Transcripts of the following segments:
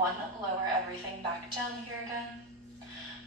one, lower everything back down here again.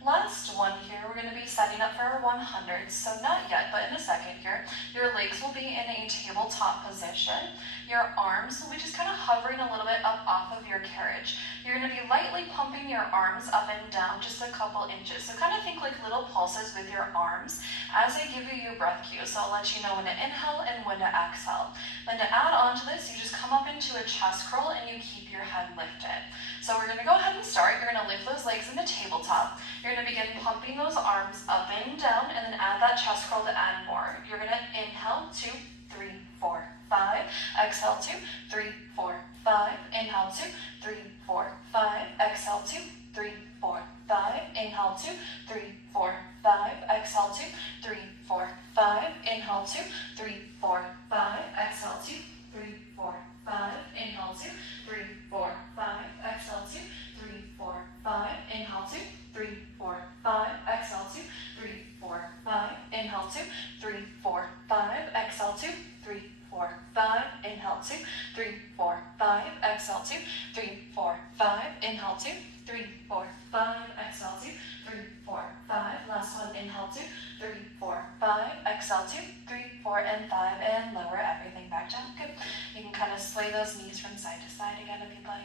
Last one here, we're going to be setting up for our 100s, so not yet, but in a second here. Your legs will be in a tabletop position. Your arms will be just kind of hovering a little bit up off of your carriage. You're going to be lightly pumping your arms up and down just a couple inches. So kind of think like little pulses with your arms as I give you your breath cues. So I'll let you know when to inhale and when to exhale. Then to add on to this, you just come up into a chest curl and you keep your head lifted. So we're going to go ahead and start. You're going to lift those legs into tabletop. You're going to begin pumping those arms up and down and then add that chest curl to add more. You're going to inhale 2, 3, 4, 5. Exhale 2, 3, 4, 5. Inhale 2, 3, 4, 5. Exhale 2, 3, 4, 5. Inhale 2, 3, 4, 5. Exhale 2, 3, 4, 5. Inhale 2, 3, 4, 5. Exhale 2, 3, 4, 5. Inhale 2, 3, 4, 5. Exhale 2, 3, 4, 5. Inhale 2, 3, 4, 5. Exhale 2, 3, 4, 5. Inhale 2, 3, 4, 5. Exhale 2, 3, 4, 5. Inhale 2, 3, 4, 5. Exhale 2, 3, 4, 5. Inhale 2, 3, 4, 5. Exhale 2, 3, 4, 5. Last one, inhale 2, 3, 4, 5. Exhale 2, 3, 4, and 5. And lower everything back down. Good. You can kind of sway those knees from side to side again if you'd like.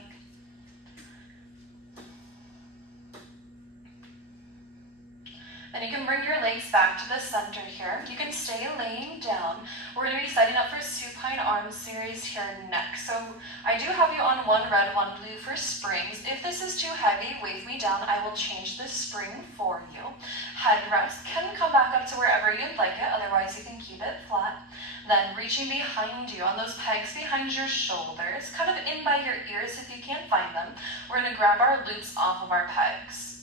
Then you can bring your legs back to the center here. You can stay laying down. We're going to be setting up for supine arm series here next. So I do have you on one red, one blue for springs. If this is too heavy, wave me down. I will change the spring for you. Headrest can come back up to wherever you'd like it. Otherwise, you can keep it flat. Then reaching behind you on those pegs behind your shoulders, kind of in by your ears if you can't find them. We're going to grab our loops off of our pegs.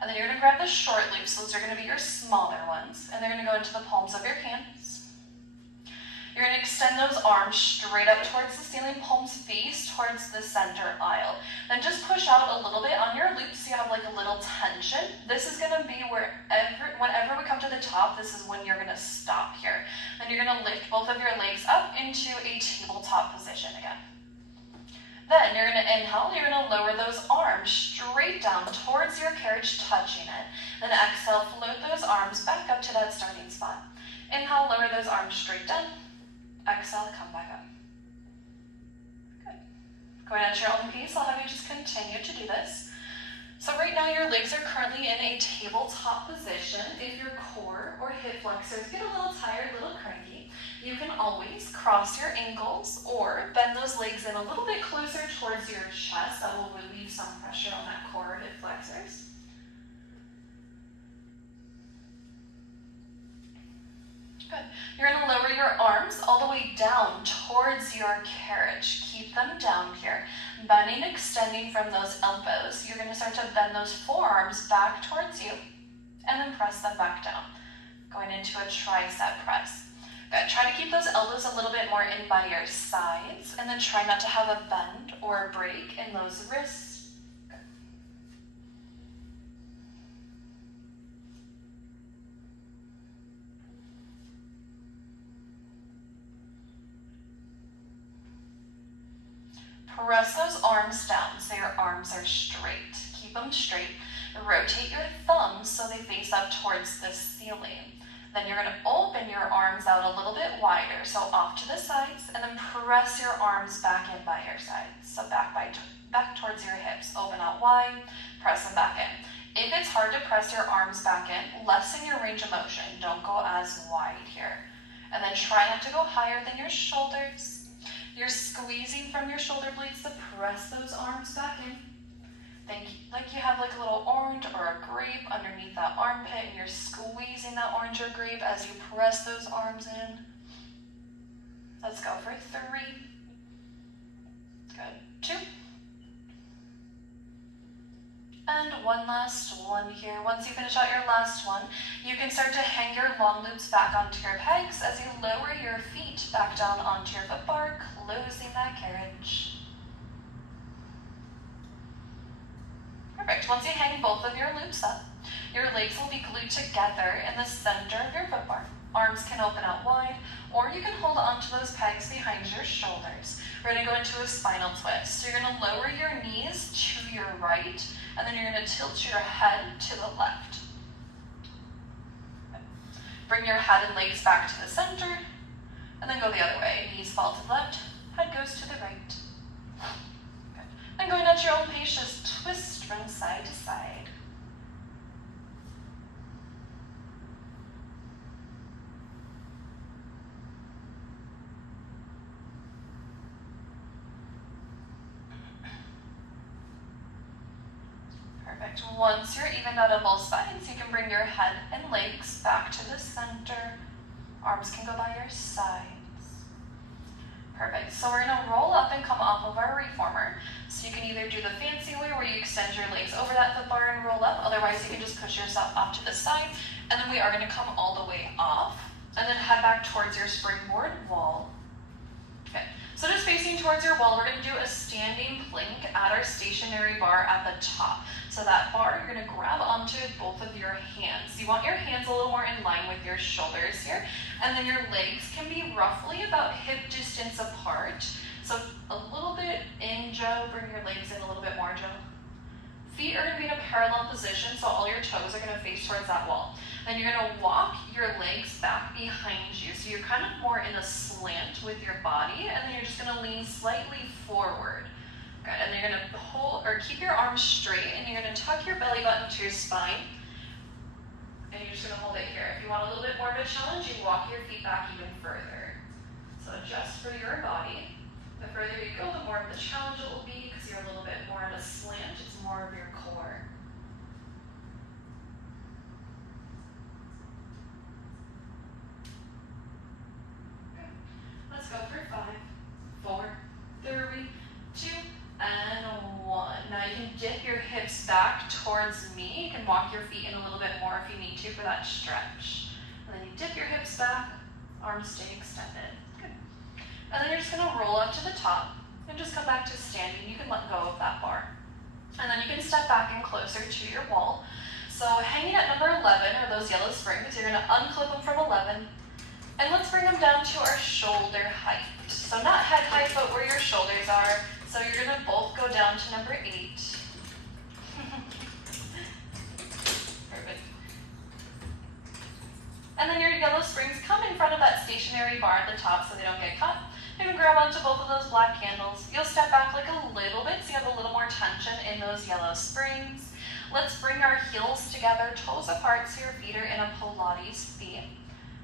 And then you're going to grab the short loops. Those are going to be your smaller ones. And they're going to go into the palms of your hands. You're going to extend those arms straight up towards the ceiling, palms face towards the center aisle. Then just push out a little bit on your loops so you have like a little tension. This is going to be whenever we come to the top, this is when you're going to stop here. Then you're going to lift both of your legs up into a tabletop position again. Then you're going to inhale, you're going to lower those arms straight down towards your carriage, touching it. Then exhale, float those arms back up to that starting spot. Inhale, lower those arms straight down. Exhale, come back up. Good. Going at your own pace, I'll have you just continue to do this. So right now your legs are currently in a tabletop position. If your core or hip flexors get a little tired, a little cranky, you can always cross your ankles or bend those legs in a little bit closer towards your chest. That will relieve some pressure on that core or hip flexors. Good. You're going to lower your arms all the way down towards your carriage. Keep them down here. Bending, extending from those elbows. You're going to start to bend those forearms back towards you and then press them back down. Going into a tricep press. Good. Try to keep those elbows a little bit more in by your sides and then try not to have a bend or a break in those wrists. Good. Press those arms down so your arms are straight. Keep them straight. Rotate your thumbs so they face up towards the ceiling. Then you're going to open your arms out a little bit wider, so off to the sides, and then press your arms back in by your sides. So back towards your hips. Open out wide, press them back in. If it's hard to press your arms back in, lessen your range of motion. Don't go as wide here. And then try not to go higher than your shoulders. You're squeezing from your shoulder blades to press those arms back in. Think like you have like a little orange or a grape underneath that armpit and you're squeezing that orange or grape as you press those arms in. Let's go for 3. Good. 2. And one last one here. Once you finish out your last one, you can start to hang your long loops back onto your pegs as you lower your feet back down onto your foot bar, closing that carriage. Perfect. Once you hang both of your loops up, your legs will be glued together in the center of your foot bar. Arms can open out wide, or you can hold onto those pegs behind your shoulders. We're gonna go into a spinal twist. So you're gonna lower your knees to your right, and then you're gonna tilt your head to the left. Bring your head and legs back to the center, and then go the other way. Knees fall to the left, head goes to the right. Good. Then going at your own pace, just twist from side to side. Perfect. Once you're evened out on both sides, you can bring your head and legs back to the center. Arms can go by your sides. Perfect. So we're going to roll up and come off of our reformer. So you can either do the fancy way where you extend your legs over that foot bar and roll up. Otherwise, you can just push yourself off to the side. And then we are going to come all the way off and then head back towards your springboard wall. Okay. So just facing towards your wall, we're going to do a standing plank at our stationary bar at the top. So that bar, you're going to grab onto both of your hands. You want your hands a little more in line with your shoulders here. And then your legs can be roughly about hip distance apart. So a little bit in, Joe. Bring your legs in a little bit more, Joe. Feet are going to be in a parallel position, so all your toes are going to face towards that wall. Then you're going to walk your legs back behind you. So you're kind of more in a slant with your body, and then you're just going to lean slightly forward. Good, and you're going to hold or keep your arms straight, and you're going to tuck your belly button to your spine. And you're just going to hold it here. If you want a little bit more of a challenge, you walk your feet back even further. So adjust for your body. The further you go, the more of the challenge it will be because you're a little bit more in a slant. It's more of your core. Okay. Let's go for 5, 4, 3, 2, and 1. Now you can dip your hips back towards me. You can walk your feet in a little bit more if you need to for that stretch. And then you dip your hips back, arms stay extended. Good. And then you're just going to roll up to the top and just come back to standing. You can let go of that bar. And then you can step back and closer to your wall. So hanging at number 11 are those yellow springs. You're going to unclip them from 11. And let's bring them down to our shoulder height. So not head height, but where your shoulders are. So you're going to both go down to number 8. Perfect. And then your yellow springs come in front of that stationary bar at the top so they don't get caught. You can grab onto both of those black handles. You'll step back like a little bit so you have a little more tension in those yellow springs. Let's bring our heels together, toes apart so your feet are in a Pilates V.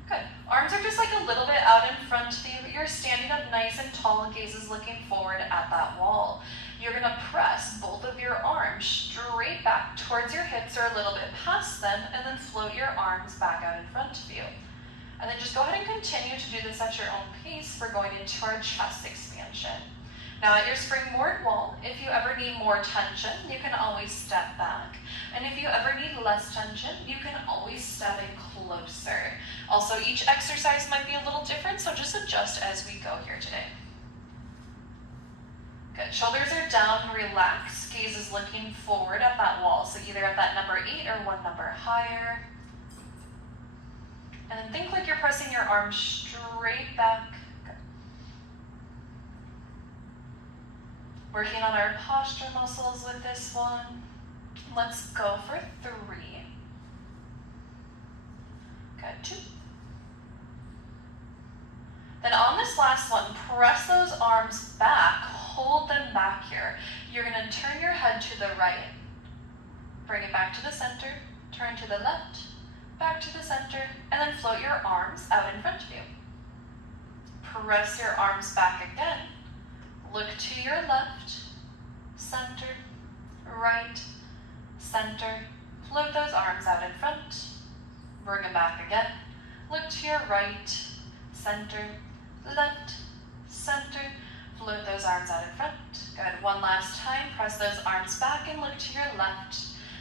Good. Arms are just like a little bit out in front of you, but you're standing up nice and tall, gaze is looking forward at that wall. You're going to press both of your arms straight back towards your hips or a little bit past them, and then float your arms back out in front of you. And then just go ahead and continue to do this at your own pace. We're going into our chest expansion. Now at your springboard wall, if you ever need more tension, you can always step back. And if you ever need less tension, you can always step in closer. Also, each exercise might be a little different, so just adjust as we go here today. Good, shoulders are down, relax, gaze is looking forward at that wall. So either at that number 8 or one number higher. And then think like you're pressing your arms straight back. Good. Working on our posture muscles with this one. Let's go for 3. Good, 2. Then on this last one, press those arms back, hold them back here. You're gonna turn your head to the right, bring it back to the center, turn to the left, back to the center, and then float your arms out in front of you. Press your arms back again. Look to your left, center, right, center. Float those arms out in front. Bring them back again. Look to your right, center, left, center. Float those arms out in front. Good. One last time. Press those arms back and look to your left,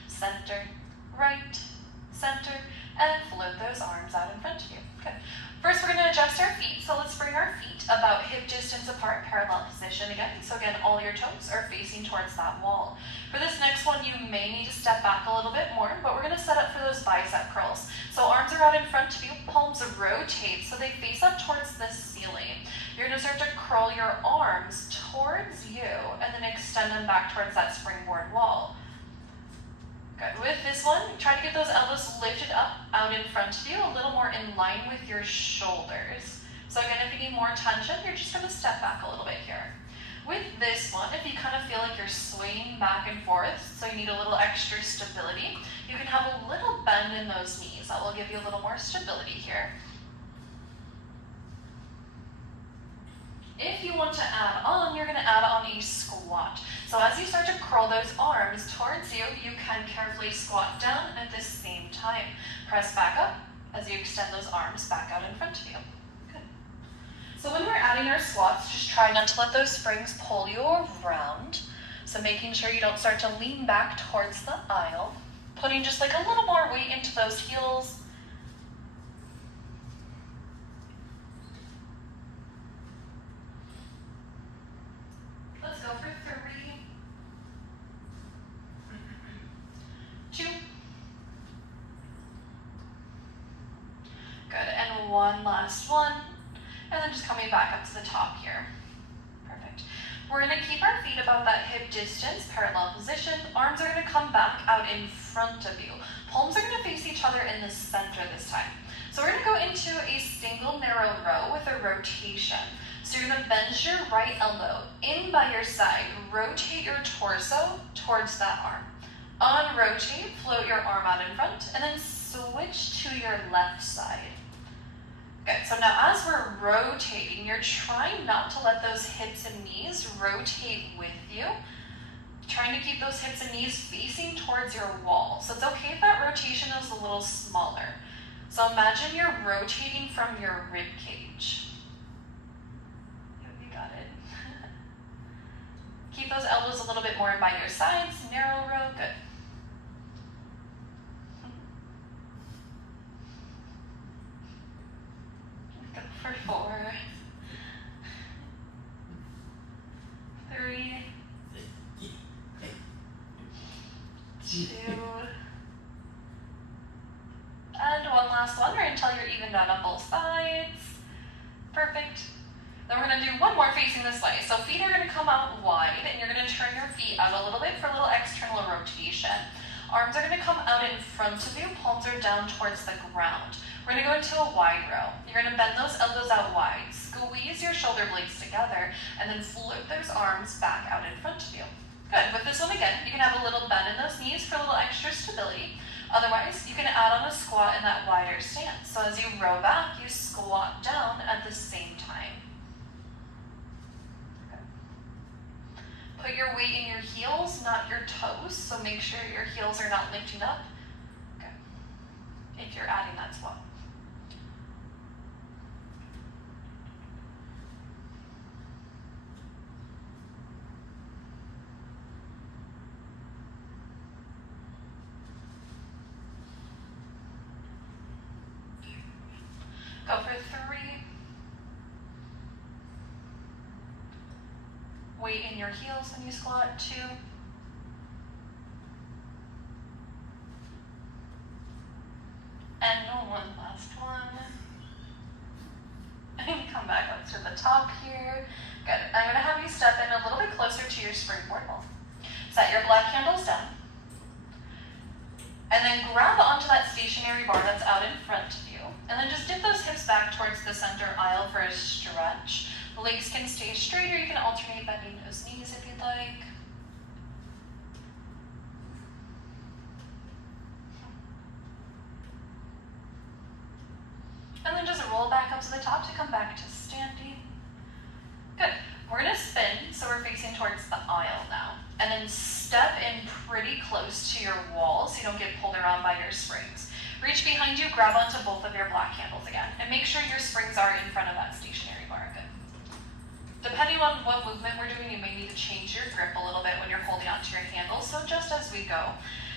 center, right, center, and float those arms out in front of you. Good. First, we're going to adjust our feet. So let's bring our feet about hip distance apart, parallel position again. So again, all your toes are facing towards that wall. For this next one, you may need to step back a little bit more, but we're gonna set up for those bicep curls. So arms are out in front of you, palms rotate so they face up towards the ceiling. You're gonna start to curl your arms towards you and then extend them back towards that springboard wall. Good. With this one, try to get those elbows lifted up out in front of you, a little more in line with your shoulders. So again, if you need more tension, you're just gonna step back a little bit here. With this one, if you kind of feel like you're swaying back and forth, so you need a little extra stability, you can have a little bend in those knees. That will give you a little more stability here. If you want to add on, you're gonna add on a squat. So as you start to curl those arms towards you, you can carefully squat down at the same time. Press back up as you extend those arms back out in front of you. Good. So when we're adding our squats, just try not to let those springs pull you around. So making sure you don't start to lean back towards the aisle. Putting just like a little more weight into those heels. Let's go for 3, 2. Good, and one last one. And then just coming back up to the top here. Perfect. We're gonna keep our feet about that hip distance, parallel position. Arms are gonna come back out in front of you. Palms are gonna face each other in the center this time. So we're gonna go into a single narrow row with a rotation. So you're gonna bend your right elbow in by your side, rotate your torso towards that arm. Unrotate, float your arm out in front, and then switch to your left side. Good, so now as we're rotating, you're trying not to let those hips and knees rotate with you. Trying to keep those hips and knees facing towards your wall. So it's okay if that rotation is a little smaller. So imagine you're rotating from your rib cage. Yep, you got it. Keep those elbows a little bit more in by your sides, narrow row, good. Go for 4, 3, 2, and one last one right until you're evened out on both sides. Perfect. Then we're gonna do one more facing this way. So feet are gonna come out wide and you're gonna turn your feet out a little bit for a little external rotation. Arms are gonna come out in front of you, palms are down towards the ground. We're gonna go into a wide row. You're gonna bend those elbows out wide, squeeze your shoulder blades together, and then flip those arms back out in front of you. Good, with this one again, you can have a little bend in those knees for a little extra stability. Otherwise, you can add on a squat in that wider stance. So as you row back, you squat down at the same time. Okay. Put your weight in your heels, not your toes, so make sure your heels are not lifting up. Okay. If you're adding that squat. Go for 3. Weight in your heels when you squat, 2. And one last one. And come back up to the top here. Good. I'm gonna have you step in a little bit closer to your springboard wall. Set your black handles down. And then grab onto that stationary bar that's out in front of you. And then just dip those hips back towards the center aisle for a stretch. The legs can stay straight or you can alternate bending those knees if you'd like. And then just roll back up to the top to come back to standing. Good. We're gonna spin, so we're facing towards the aisle now. And then step in pretty close to your wall so you don't get pulled around by your springs. Reach behind you, grab onto both of your black handles again, and make sure your springs are in front of that stationary bar. Good. Depending on what movement we're doing, you may need to change your grip a little bit when you're holding onto your handles, so just as we go.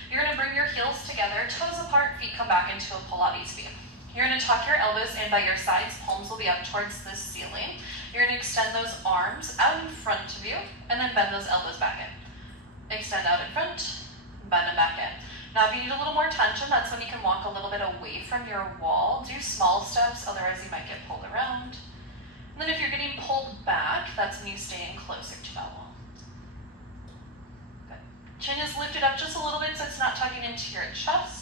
You're gonna bring your heels together, toes apart, feet come back into a Pilates view. You're gonna tuck your elbows in by your sides, palms will be up towards the ceiling. You're going to extend those arms out in front of you, and then bend those elbows back in. Extend out in front, bend them back in. Now if you need a little more tension, that's when you can walk a little bit away from your wall. Do small steps, otherwise you might get pulled around. And then if you're getting pulled back, that's when you stay in closer to that wall. Good. Chin is lifted up just a little bit so it's not tugging into your chest.